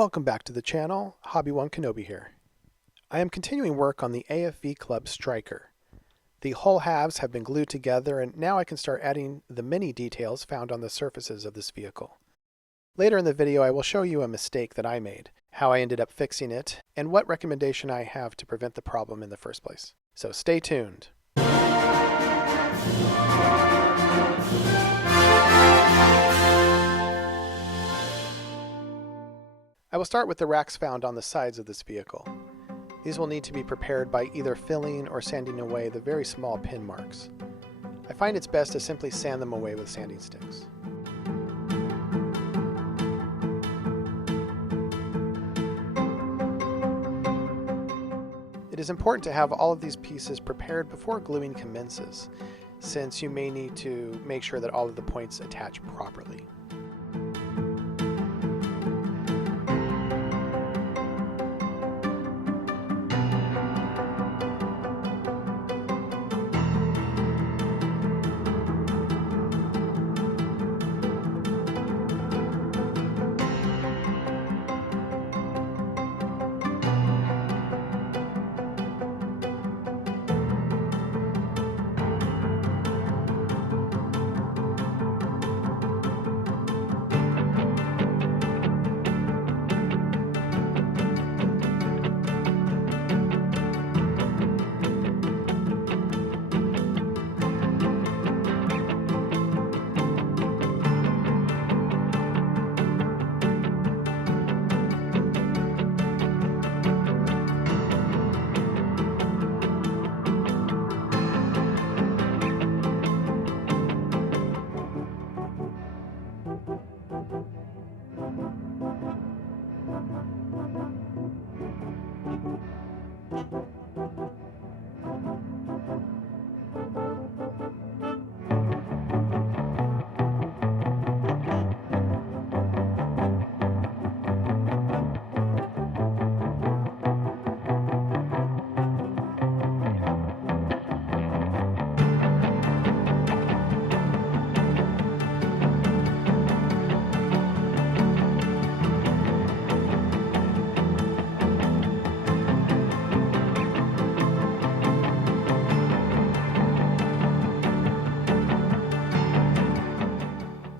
Welcome back to the channel, Hobby1 Kenobi here. I am continuing work on the AFV Club Stryker. The hull halves have been glued together and now I can start adding the many details found on the surfaces of this vehicle. Later in the video I will show you a mistake that I made, how I ended up fixing it, and what recommendation I have to prevent the problem in the first place. So stay tuned. I will start with the racks found on the sides of this vehicle. These will need to be prepared by either filling or sanding away the very small pin marks. I find it's best to simply sand them away with sanding sticks. It is important to have all of these pieces prepared before gluing commences, since you may need to make sure that all of the points attach properly.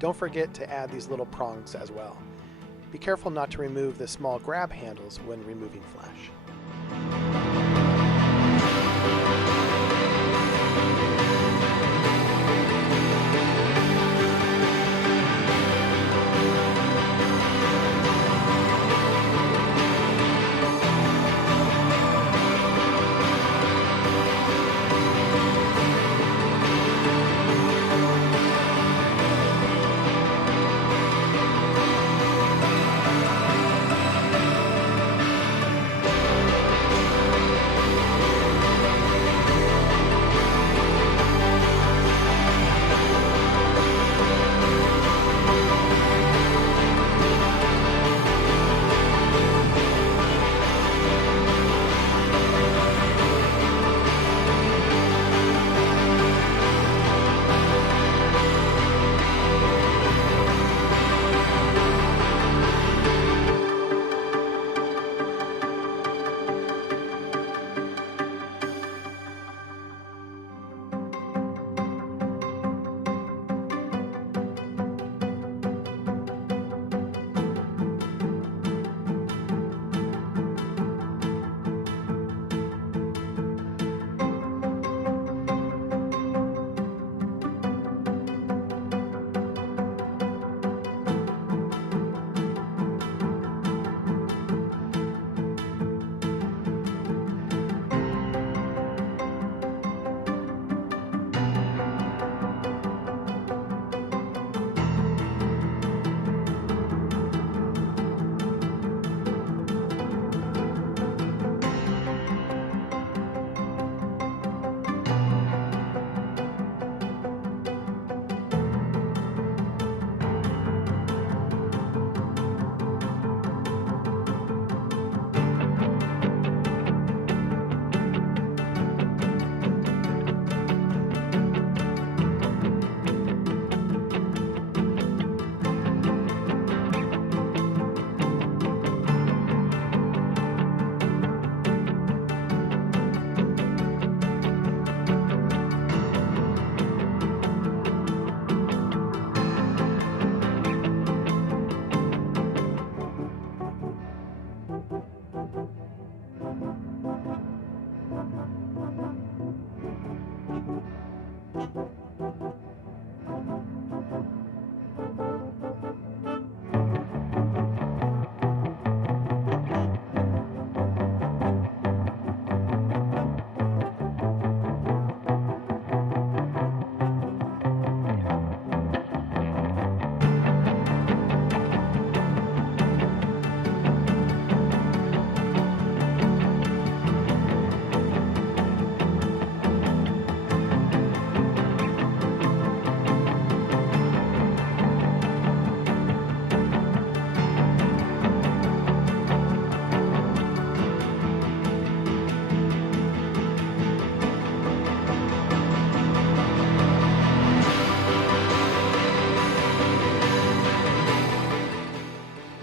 Don't forget to add these little prongs as well. Be careful not to remove the small grab handles when removing flash.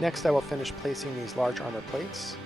Next, I will finish placing these large armor plates.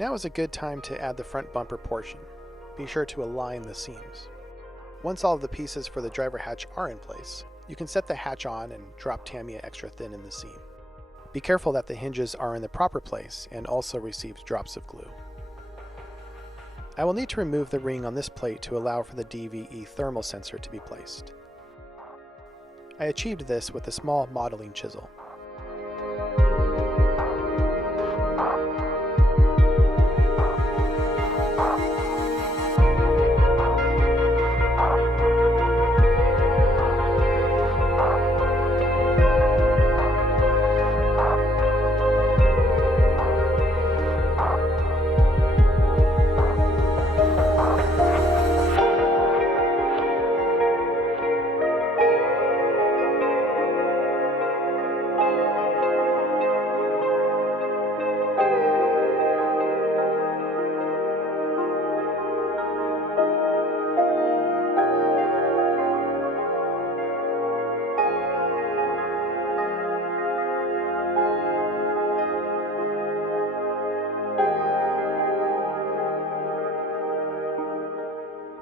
Now is a good time to add the front bumper portion. Be sure to align the seams. Once all of the pieces for the driver hatch are in place, you can set the hatch on and drop Tamiya extra thin in the seam. Be careful that the hinges are in the proper place and also receive drops of glue. I will need to remove the ring on this plate to allow for the DVE thermal sensor to be placed. I achieved this with a small modeling chisel.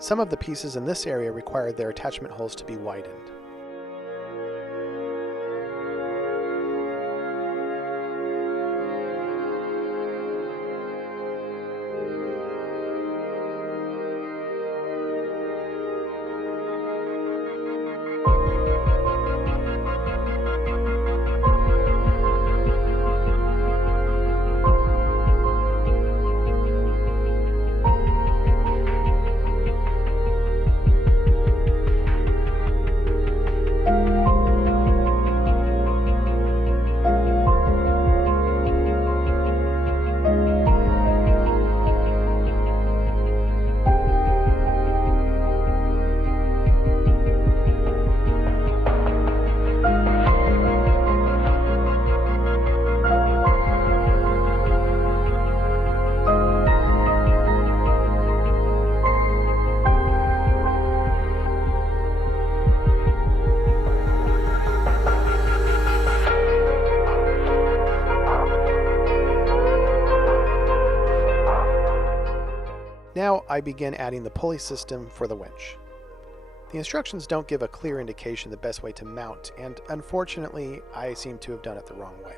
Some of the pieces in this area required their attachment holes to be widened. Now I begin adding the pulley system for the winch. The instructions don't give a clear indication the best way to mount, and unfortunately I seem to have done it the wrong way.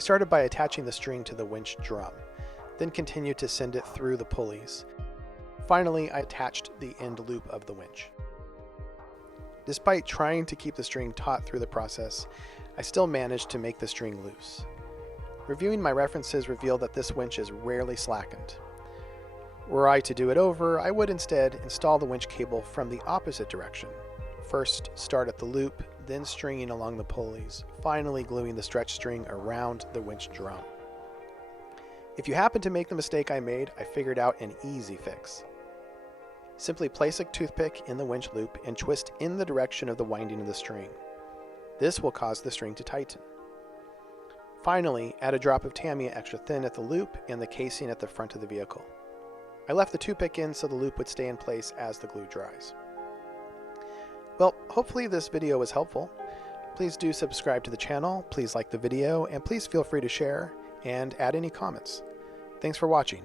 started by attaching the string to the winch drum, then continued to send it through the pulleys. Finally, I attached the end loop of the winch. Despite trying to keep the string taut through the process, I still managed to make the string loose. Reviewing my references revealed that this winch is rarely slackened. Were I to do it over, I would instead install the winch cable from the opposite direction. First, start at the loop, then stringing along the pulleys, finally gluing the stretch string around the winch drum. If you happen to make the mistake I made, I figured out an easy fix. Simply place a toothpick in the winch loop and twist in the direction of the winding of the string. This will cause the string to tighten. Finally, add a drop of Tamiya extra thin at the loop and the casing at the front of the vehicle. I left the toothpick in so the loop would stay in place as the glue dries. Well, hopefully this video was helpful. Please do subscribe to the channel, please like the video, and please feel free to share and add any comments. Thanks for watching.